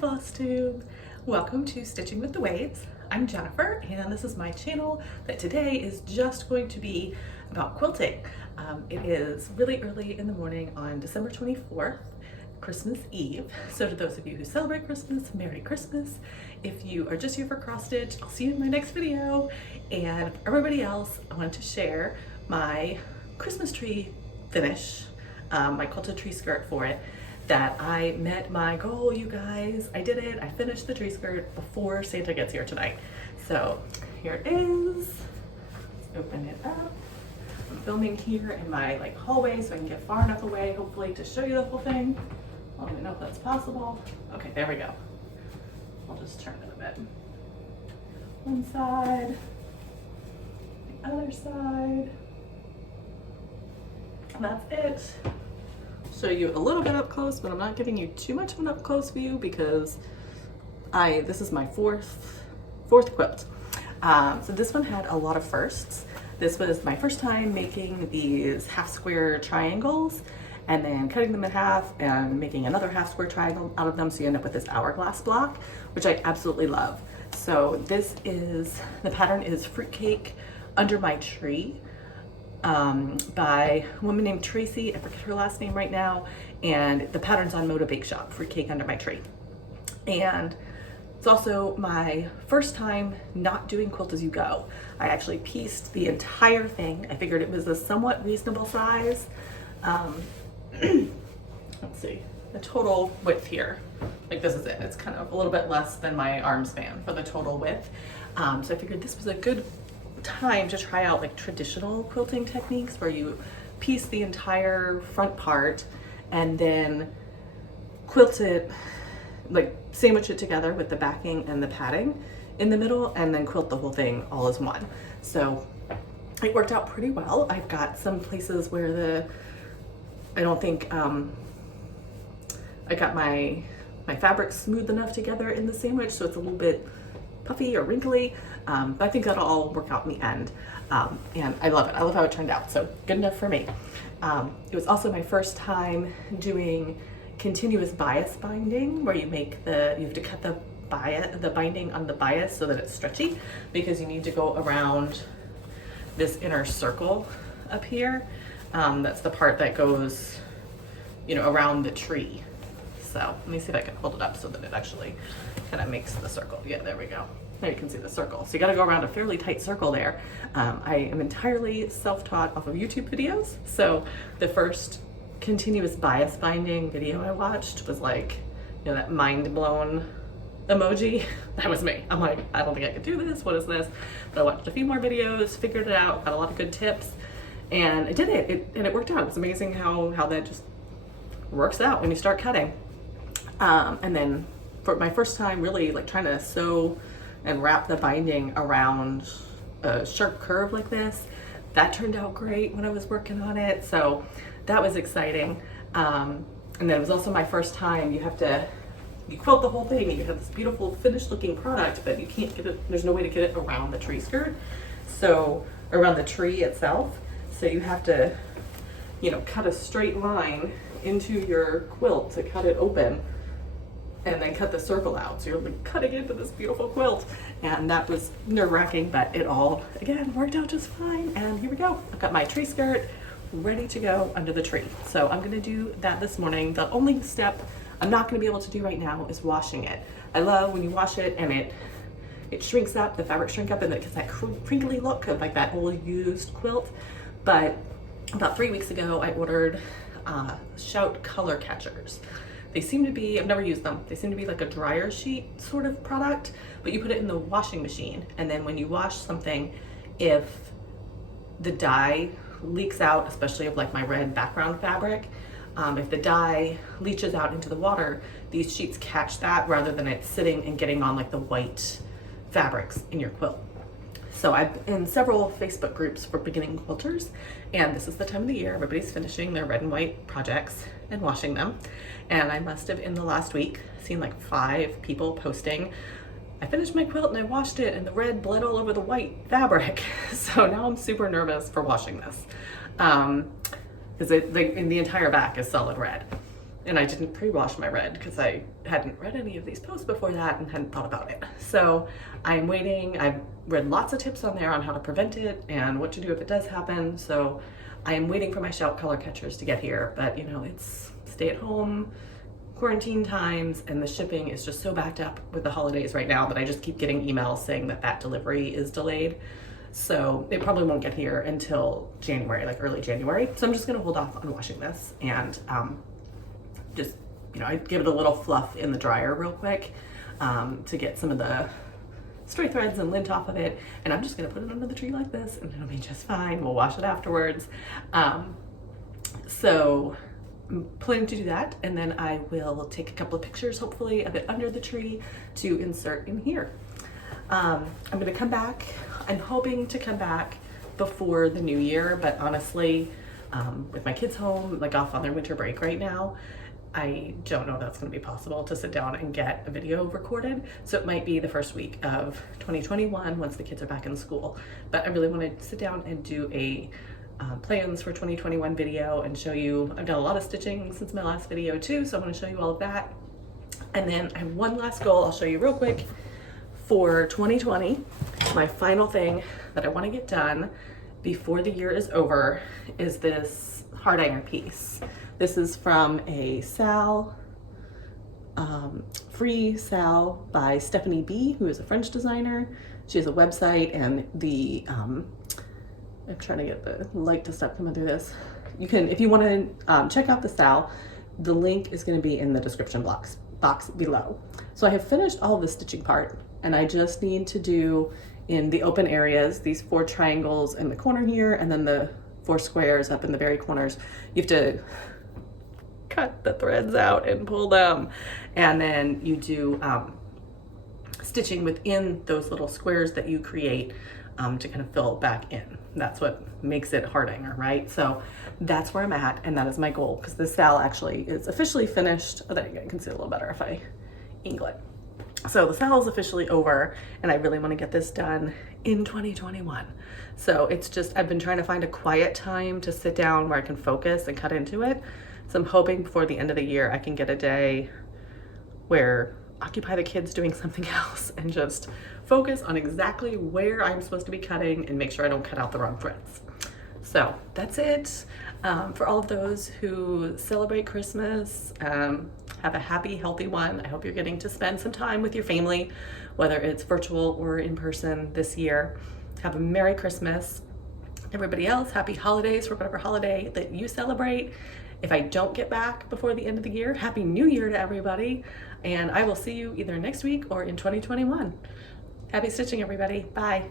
Flosstube. Welcome to Stitching with the Waves. I'm Jennifer and this is my channel that today is just going to be about quilting. It is really early in the morning on December 24th, Christmas Eve. So to those of you who celebrate Christmas, Merry Christmas. If you are just here for cross stitch, I'll see you in my next video. And for everybody else, I wanted to share my Christmas tree finish, my quilted tree skirt for it. That I met my goal, you guys. I did it. I finished the tree skirt before Santa gets here tonight. So here it is. Let's open it up. I'm filming here in my hallway so I can get far enough away, hopefully, to show you the whole thing. Let me know if that's possible. Okay, there we go. I'll just turn it a bit. One side, the other side. And that's it. Show you a little bit up close, but I'm not giving you too much of an up close view because this is my fourth quilt. So this one had a lot of firsts. This was my first time making these half square triangles and then cutting them in half and making another half square triangle out of them, so you end up with this hourglass block, which I absolutely love. So the pattern is Fruitcake Under My Tree. By a woman named Tracy, I forget her last name right now, and the pattern's on Moda Bake Shop, Fruitcake Under My Tree. And it's also my first time not doing quilt as you go. I actually pieced the entire thing. I figured it was a somewhat reasonable size. Let's see, the total width here, this is it. It's kind of a little bit less than my arm span for the total width. So I figured this was a good time to try out traditional quilting techniques where you piece the entire front part and then quilt it, sandwich it together with the backing and the padding in the middle, and then quilt the whole thing all as one. So it worked out pretty well. I've got some places where I don't think I got my fabric smooth enough together in the sandwich, so it's a little bit puffy or wrinkly, but I think that'll all work out in the end. And I love it. I love how it turned out. So good enough for me. It was also my first time doing continuous bias binding, where you have to cut the binding on the bias so that it's stretchy, because you need to go around this inner circle up here. That's the part that goes, around the tree. So let me see if I can hold it up so that it actually kind of makes the circle. Yeah, there we go. There you can see the circle. So you got to go around a fairly tight circle there. I am entirely self-taught off of YouTube videos. So the first continuous bias binding video I watched was that mind blown emoji. That was me. I'm like, I don't think I could do this. What is this? But I watched a few more videos, figured it out, got a lot of good tips, and I did it. And it worked out. It's amazing how that just works out when you start cutting. And then for my first time really trying to sew and wrap the binding around a sharp curve like this, that turned out great when I was working on it. So that was exciting. And then it was also my first time, you quilt the whole thing and you have this beautiful finished looking product, but you can't get it, there's no way to get it around the tree skirt. So around the tree itself. So you have to, cut a straight line into your quilt to cut it open, and then cut the circle out. So you're cutting into this beautiful quilt. And that was nerve-wracking, but it all, again, worked out just fine. And here we go. I've got my tree skirt ready to go under the tree. So I'm gonna do that this morning. The only step I'm not gonna be able to do right now is washing it. I love when you wash it and it shrinks up, the fabric shrink up, and it gets that crinkly look of that old used quilt. But about 3 weeks ago, I ordered Shout color catchers. They seem to be, I've never used them, they seem to be like a dryer sheet sort of product, but you put it in the washing machine, and then when you wash something, if the dye leaks out, especially of my red background fabric, if the dye leaches out into the water, these sheets catch that rather than it sitting and getting on the white fabrics in your quilt. So I'm in several Facebook groups for beginning quilters, and this is the time of the year everybody's finishing their red and white projects and washing them. And I must have in the last week seen 5 people posting, I finished my quilt and I washed it and the red bled all over the white fabric. So now I'm super nervous for washing this, because the entire back is solid red. and I didn't pre-wash my red because I hadn't read any of these posts before that and hadn't thought about it. So I'm waiting. I've read lots of tips on there on how to prevent it and what to do if it does happen. So I am waiting for my Shout color catchers to get here, but you know, it's stay at home, quarantine times, and the shipping is just so backed up with the holidays right now that I just keep getting emails saying that that delivery is delayed. So it probably won't get here until January, like early January. So I'm just gonna hold off on washing this and just, you know, I give it a little fluff in the dryer real quick to get some of the stray threads and lint off of it. And I'm just gonna put it under the tree like this and it'll be just fine. We'll wash it afterwards. So I'm planning to do that, and then I will take a couple of pictures, hopefully, of it under the tree to insert in here. I'm gonna come back. I'm hoping to come back before the new year, but honestly, with my kids home, like off on their winter break right now, I don't know if that's gonna be possible to sit down and get a video recorded. So it might be the first week of 2021 once the kids are back in school. But I really wanna sit down and do a plans for 2021 video and show you. I've done a lot of stitching since my last video too, so I'm going to show you all of that. And then I have one last goal I'll show you real quick for 2020. My final thing that I want to get done before the year is over is this heart hanger piece. This is from a Sal, free Sal by Stephanie B, who is a French designer. She has a website, and the I'm trying to get the light to stop coming through this. You can, if you want to check out the Sal, the link is going to be in the description box below. So I have finished all the stitching part, and I just need to do in the open areas, these 4 triangles in the corner here, and then the 4 squares up in the very corners. You have to cut the threads out and pull them, and then you do stitching within those little squares that you create to kind of fill back in. That's what makes it heart hanger, right? So that's where I'm at, and that is my goal, because this Sal actually is officially finished. Oh, there you go, you can see it a little better if I angle it. So the Sal is officially over, and I really want to get this done in 2021. So it's just, I've been trying to find a quiet time to sit down where I can focus and cut into it. So I'm hoping before the end of the year I can get a day where occupy the kids doing something else and just focus on exactly where I'm supposed to be cutting and make sure I don't cut out the wrong threads. So that's it. For all of those who celebrate Christmas, have a happy, healthy one. I hope you're getting to spend some time with your family, whether it's virtual or in person this year. Have a Merry Christmas. Everybody else, happy holidays for whatever holiday that you celebrate. If I don't get back before the end of the year, Happy New Year to everybody. And I will see you either next week or in 2021. Happy stitching, everybody. Bye.